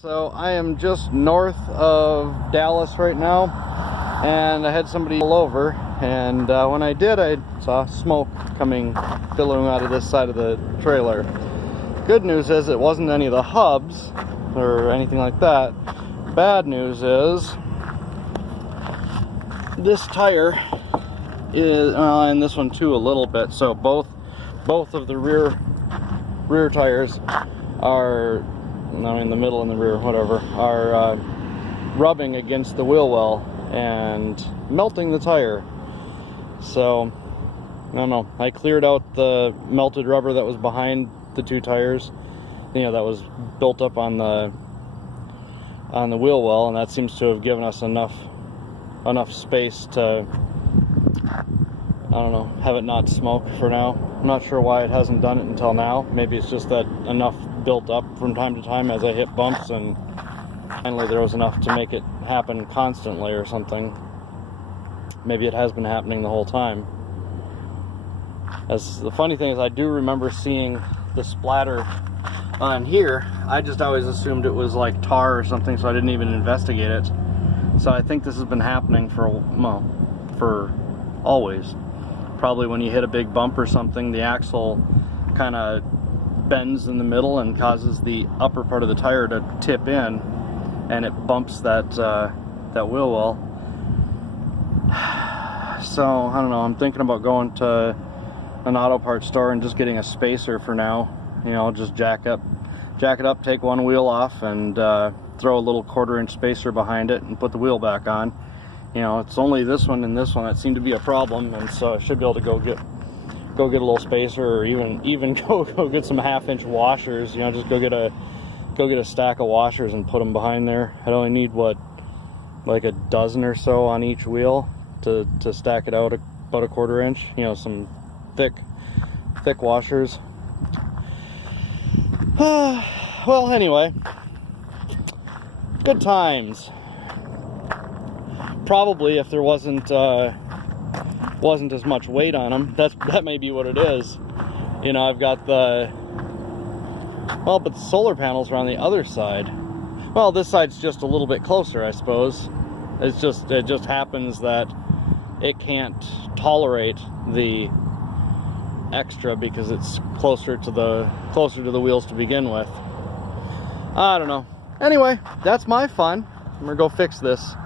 So I am just north of Dallas right now, and I had somebody pull over, and when I did, I saw smoke coming, billowing out of this side of the trailer. Good news is it wasn't any of the hubs or anything like that. Bad news is this tire is, and this one too a little bit, so both of the rear tires are, not in the middle and the rear, whatever, are rubbing against the wheel well and melting the tire. So I don't know, I cleared out the melted rubber that was behind the two tires, you know, that was built up on the wheel well, and that seems to have given us enough space to, I don't know, have it not smoke for now. I'm not sure why it hasn't done it until now. Maybe it's just that enough built up from time to time as I hit bumps, and finally there was enough to make it happen constantly or something. Maybe it has been happening the whole time. As the funny thing is, I do remember seeing the splatter on here. I just always assumed it was like tar or something, so I didn't even investigate it. So I think this has been happening for always. Probably when you hit a big bump or something, the axle kind of bends in the middle and causes the upper part of the tire to tip in, and it bumps that wheel well. So I don't know, I'm thinking about going to an auto parts store and just getting a spacer for now. You know, just jack it up, take one wheel off, and throw a little 1/4-inch spacer behind it and put the wheel back on. You know, it's only this one and this one that seem to be a problem, and so I should be able to go get a little spacer, or even go get some 1/2-inch washers. You know, just go get a stack of washers and put them behind there. I'd only need, what, like a dozen or so on each wheel to stack it out about a 1/4-inch. You know, some thick washers. Well, anyway, good times. Probably if there wasn't as much weight on them, that may be what it is. You know, I've got but the solar panels are on the other side. Well, this side's just a little bit closer, I suppose. It just happens that it can't tolerate the extra because it's closer to the wheels to begin with. I don't know. Anyway, that's my fun. I'm gonna go fix this.